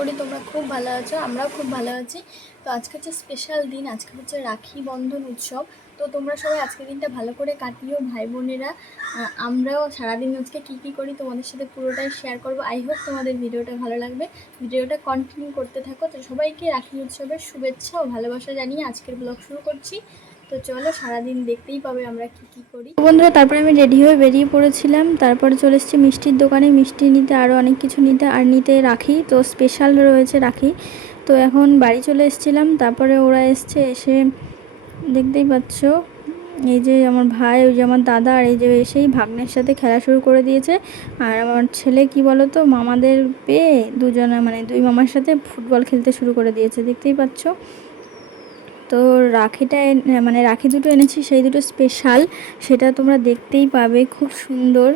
করি তোমরা খুব ভালো আছো, আমরাও খুব ভালো আছি। তো আজকে হচ্ছে স্পেশাল দিন, আজকে হচ্ছে রাখি বন্ধন উৎসব। তো তোমরা সবাই আজকের দিনটা ভালো করে কাটিও ভাই বোনেরা। আমরাও সারাদিন আজকে কী করি তোমাদের সাথে পুরোটাই শেয়ার করবো। আই হোপ তোমাদের ভিডিওটা ভালো লাগবে, ভিডিওটা কন্টিনিউ করতে থাকো। তো সবাইকে রাখি উৎসবের শুভেচ্ছা ও ভালোবাসা জানিয়ে আজকের ব্লগ শুরু করছি। তো চলো সারাদিন দেখতেই পাবে আমরা কি করি। বন্ধুরা, তারপরে আমি রেডি হয়ে বেরিয়ে পড়েছিলাম। তারপরে চলে এসেছি মিষ্টির দোকানে, মিষ্টি নিতে, আরও অনেক কিছু নিতে, আর নিতে রাখি। তো স্পেশাল রয়েছে রাখি। তো এখন বাড়ি চলে এসেছিলাম। তারপরে ওরা এসে দেখতেই পাচ্ছ, এই যে আমার ভাই, ওই যে আমার দাদা, আর এই যে এসেই ভাগ্নের সাথে খেলা শুরু করে দিয়েছে। আর আমার ছেলে কি বলো তো, মামাদের পেয়ে দুজনে মানে দুই মামার সাথে ফুটবল খেলতে শুরু করে দিয়েছে, দেখতেই পাচ্ছ। তো রাখিটা মানে রাখি দুটো এনেছি, সেই দুটো স্পেশাল, সেটা তোমরা দেখতেই পাবে, খুব সুন্দর।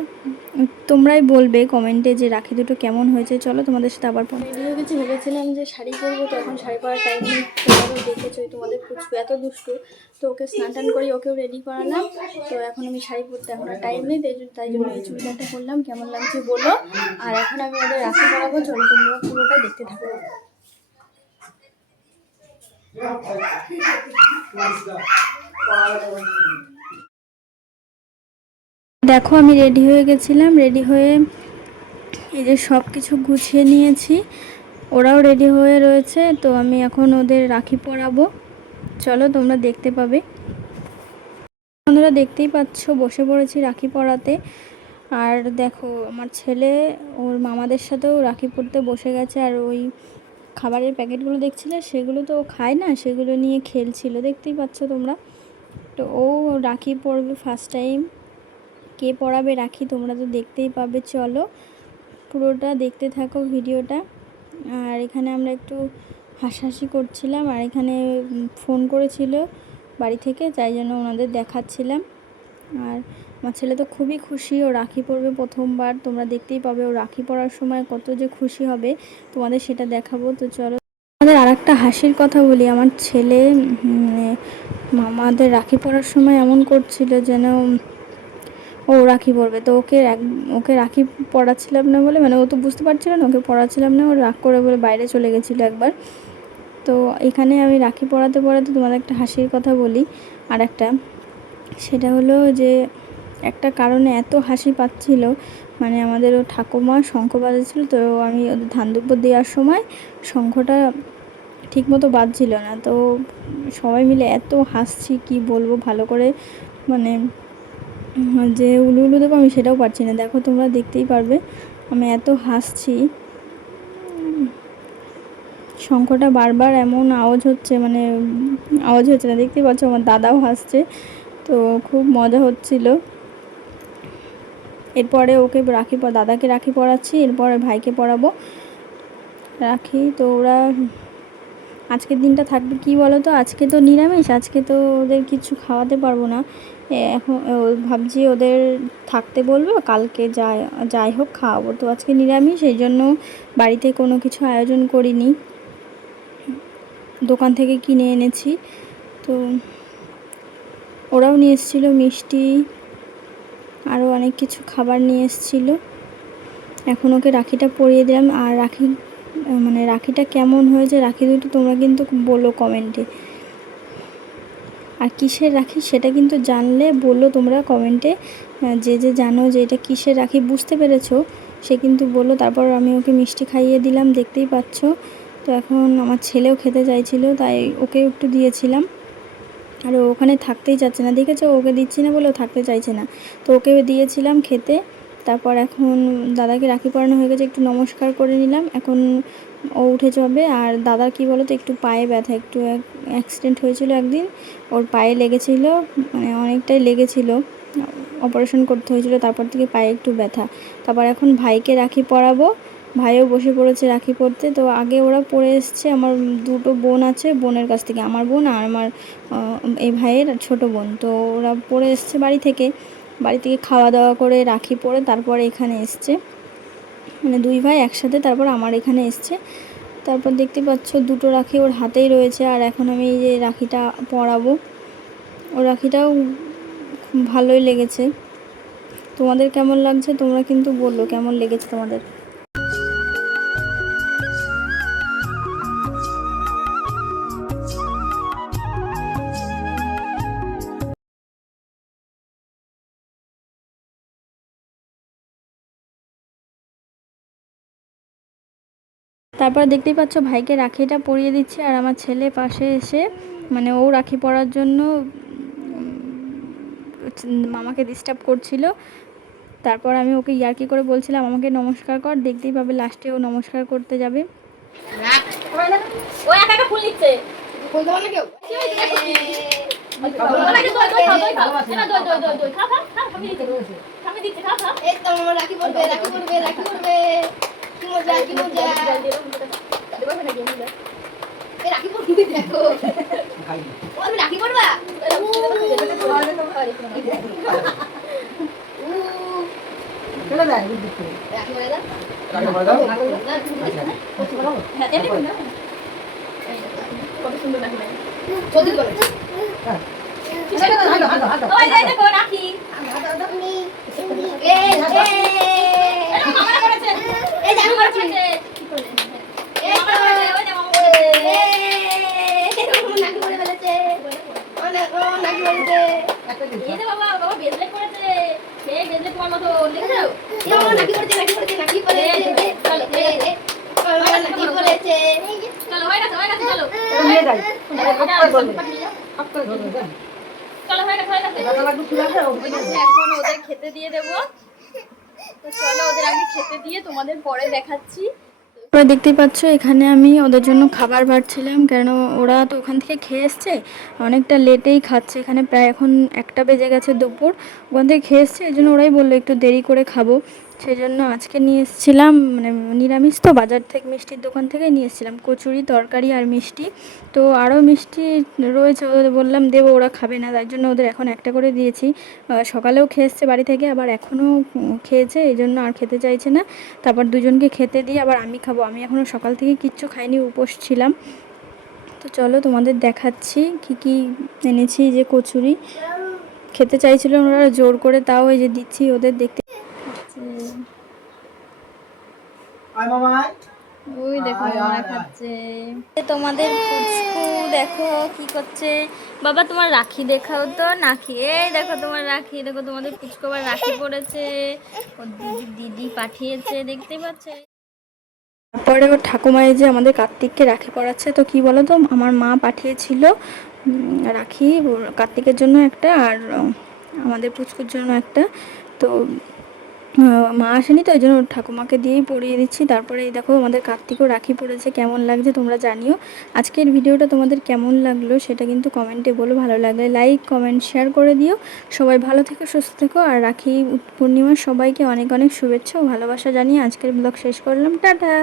তোমরাই বলবে কমেন্টে যে রাখি দুটো কেমন হয়েছে। চলো তোমাদের সাথে আবার রেডি হয়ে গেছি, ভেবেছিলাম যে শাড়ি পরবো, তো এখন শাড়ি পরার টাইম নেই। তোমরাও দেখেছো, তোমাদের পুচকু এত দুষ্টু। তো ওকে স্নান টান করি, ওকেও রেডি করালাম। তো এখন আমি শাড়ি পরতে এখন আর টাইম নেই, তাই জন্য এই চুড়িদারটা করলাম। কেমন লাগছে বলো। আর এখন আমি ওদের রাখি পরাবো, চলো তোমরা পুরোটা দেখতে থাকো। দেখো আমি রেডি হয়ে গেছিলাম, রেডি হয়ে এই যে সব কিছু গুছিয়ে নিয়েছি, ওরাও রেডি হয়ে রয়েছে। তো আমি এখন ওদের রাখি পরাবো, চলো তোমরা দেখতে পাবে। বন্ধুরা দেখতেই পাচ্ছ, বসে পড়েছি রাখি পরাতে। আর দেখো আমার ছেলে ওর মামাদের সাথেও রাখি পরতে বসে গেছে। আর ওই খাবারের প্যাকেটগুলো দেখছিলে, সেগুলো তো ও খায় না, সেগুলো নিয়ে খেলছিল, দেখতেই পাচ্ছ তোমরা। তো ও রাখি পরবে ফার্স্ট টাইম। কে পরাবে রাখি তোমরা তো দেখতেই পাবে, চলো পুরোটা দেখতে থাকো ভিডিওটা। আর এখানে আমরা একটু হাসাহাসি করছিলাম, আর এখানে ফোন করেছিল বাড়ি থেকে, তাই জন্য ওনাদের দেখাচ্ছিলাম। আর আমার ছেলে তো খুবই খুশি, ও রাখি পরবে প্রথমবার। তোমরা দেখতেই পাবে ও রাখি পরার সময় কত যে খুশি হবে, তোমাদের সেটা দেখাবো। তো চলো আমাদের আর একটা হাসির কথা বলি। আমার ছেলে মামাদের রাখি পরার সময় এমন করছিল যেন ও রাখি পরবে। তো ওকে রাখি পরাচ্ছিলাম না বলে, মানে ও তো বুঝতে পারছিল না, ওকে পরাচ্ছিলাম না, ও রাগ করে বলে বাইরে চলে গেছিলো একবার। তো এখানে আমি রাখি পরাতে পরাতে তোমাদের একটা হাসির কথা বলি। আর একটা, সেটা হলো যে একটা কারণে এত হাসি পাচ্ছিল, মানে আমাদের ও ঠাকুমা শঙ্খ বাজাচ্ছিল। তো আমি ওদের ধান দুব্য দেওয়ার সময় শঙ্খটা ঠিকমতো বাজছিল না। তো সবাই মিলে এত হাসছি কি বলবো, ভালো করে মানে যে উলু উলু দেবো আমি সেটাও পারছি না। দেখো তোমরা দেখতেই পারবে আমি এত হাসছি, শঙ্খটা বারবার এমন আওয়াজ হচ্ছে, মানে আওয়াজ হচ্ছে না, দেখতেই পাচ্ছ। আমার দাদাও হাসছে, তো খুব মজা হচ্ছিল। এরপরে ওকে দাদাকে রাখি পরাচ্ছি, এরপরে ভাইকে পরাবো রাখি। তো ওরা আজকের দিনটা থাকবে কি বলো তো, আজকে তো নিরামিষ, আজকে তো ওদের কিছু খাওয়াতে পারবো না। এখন ভাবছি ওদের থাকতে বলবো, কালকে যাই হোক খাওয়াবো। তো আজকে নিরামিষ, এই জন্য বাড়িতে কোনো কিছু আয়োজন করিনি, দোকান থেকে কিনে এনেছি। তো ওরাও নিয়ে এসেছিলো মিষ্টি, আরও অনেক কিছু খাবার নিয়ে এসেছিলো। এখন ওকে রাখিটা পরিয়ে দিলাম। আর রাখিটা কেমন হয়েছে, রাখি দুটো তোমরা কিন্তু বলো কমেন্টে। আর কিসের রাখি সেটা কিন্তু জানলে বলো তোমরা কমেন্টে, যে জানো যে এটা কিসের রাখি বুঝতে পেরেছো সে কিন্তু বলো। তারপর আমি ওকে মিষ্টি খাইয়ে দিলাম, দেখতেই পাচ্ছ। তো এখন আমার ছেলেও খেতে চাইছিল, তাই ওকে একটু দিয়েছিলাম। আর ওখানে থাকতেই চাচ্ছে না, দেখেছো ওকে দিচ্ছি না বলে ও থাকতে চাইছে না, তো ওকে দিয়েছিলাম খেতে। তারপর এখন দাদাকে রাখি পরানো হয়ে গেছে, একটু নমস্কার করে নিলাম। এখন ও উঠে যাবে। আর দাদার কি বলো তো, একটু পায়ে ব্যথা, একটু অ্যাক্সিডেন্ট হয়েছিল একদিন, ওর পায়ে লেগেছিলো, মানে অনেকটাই লেগেছিলো, অপারেশন করতে হয়েছিল, তারপর থেকে পায়ে একটু ব্যথা। তারপর এখন ভাইকে রাখি পরাবো, ভাইও বসে পড়েছে রাখি পরতে। তো আগে ওরা পরে এসছে, আমার দুটো বোন আছে, বোনের কাছ থেকে, আমার বোন আর আমার এই ভাইয়ের ছোট বোন। তো ওরা পরে এসছে বাড়ি থেকে খাওয়া দাওয়া করে রাখি পরে তারপরে এখানে এসছে, মানে দুই ভাই একসাথে তারপর আমার এখানে এসছে। তারপর দেখতে পাচ্ছ দুটো রাখি ওর হাতেই রয়েছে। আর এখন আমি এই যে রাখিটা পরাবো, ও রাখিটাও খুব ভালোই লেগেছে। তোমাদের কেমন লাগছে তোমরা কিন্তু বললো কেমন লেগেছে তোমাদের। তারপর দেখতেই পাচ্ছ ভাইকে রাখিটা পরিয়ে দিচ্ছে, আর আমার ছেলে পাশে এসে মানে ও রাখি পরার জন্য মামাকে ডিস্টার্ব করছিল। তারপর আমি ওকে ইয়ার্কি করে বলছিলাম আমাকে নমস্কার কর, দেখতেই পাবে লাস্টে ও নমস্কার করতে যাবে। ও একা একা ফুল নিচ্ছে, বলতে পারলে কেউ রাখি পড়বে, রাখি পড়বে, রাখি পড়বে, কি মজা, কি মজা। রাখি পড়বে, দেখো আমি রাখি পড়বা, এখন ওদের খেতে দিয়ে দেবো। তো চলো ওদের আগে খেতে দিয়ে তোমাদের পরে দেখাচ্ছি। তোমরা দেখতেই পাচ্ছ এখানে আমি ওদের জন্য খাবার বাড়ছিলাম, কারণ ওরা তো ওখান থেকে খেয়ে এসছে, অনেকটা লেটেই খাচ্ছে, এখানে প্রায় এখন 1টা বেজে গেছে দুপুর, ওখান থেকে খেয়ে এসছে, এই জন্য ওরাই বললো একটু দেরি করে খাবো। সেই জন্য আজকে নিয়ে এসেছিলাম মানে নিরামিষ তো, বাজার থেকে মিষ্টির দোকান থেকে নিয়ে এসেছিলাম কচুরি, তরকারি আর মিষ্টি। তো আরও মিষ্টি রয়েছে, ওদের বললাম দেবো, ওরা খাবে না, তাই জন্য ওদের এখন একটা করে দিয়েছি। সকালেও খেয়ে এসছে বাড়ি থেকে, আবার এখনও খেয়েছে, এই জন্য আর খেতে চাইছে না। তারপর দুজনকে খেতে দিয়ে আবার আমি খাবো, আমি এখনও সকাল থেকে কিচ্ছু খাইনি, উপোস ছিলাম। তো চলো তোমাদের দেখাচ্ছি কি কি এনেছি। যে কচুরি খেতে চাইছিল ওরা জোর করে, তাও এই যে দিচ্ছি ওদের। দেখতে ওই দেখো মামা খাচ্ছে, তোমাদের পুচকু দেখো কি করছে। বাবা তোমার রাখি দেখাও তো, নাকি এই দেখো তোমার রাখি, দেখো তোমাদের পুচকু আবার রাখি পড়েছে, ওর দিদি পাঠিয়েছে, দেখতে পাচ্ছে। তারপরে ওর ঠাকুমাই যে আমাদের কার্তিককে রাখি পরাচ্ছে। তো কি বলো তো, আমার মা পাঠিয়েছিল রাখি কার্তিকের জন্য একটা, আর আমাদের পুচকুর জন্য একটা। তো মা আসেনি, তো এই জন্য ঠাকুমাকে দিয়েই পরিয়ে দিচ্ছি। তারপরে এই দেখো আমাদের কার্তিকও রাখি পড়েছে, কেমন লাগছে তোমরা জানিও। আজকের ভিডিওটা তোমাদের কেমন লাগলো সেটা কিন্তু কমেন্টে বলো, ভালো লাগলে লাইক কমেন্ট শেয়ার করে দিও। সবাই ভালো থেকো, সুস্থ থেকো, আর রাখি পূর্ণিমার সবাইকে অনেক অনেক শুভেচ্ছা ও ভালোবাসা জানিয়ে আজকের ব্লগ শেষ করলাম। টাটা।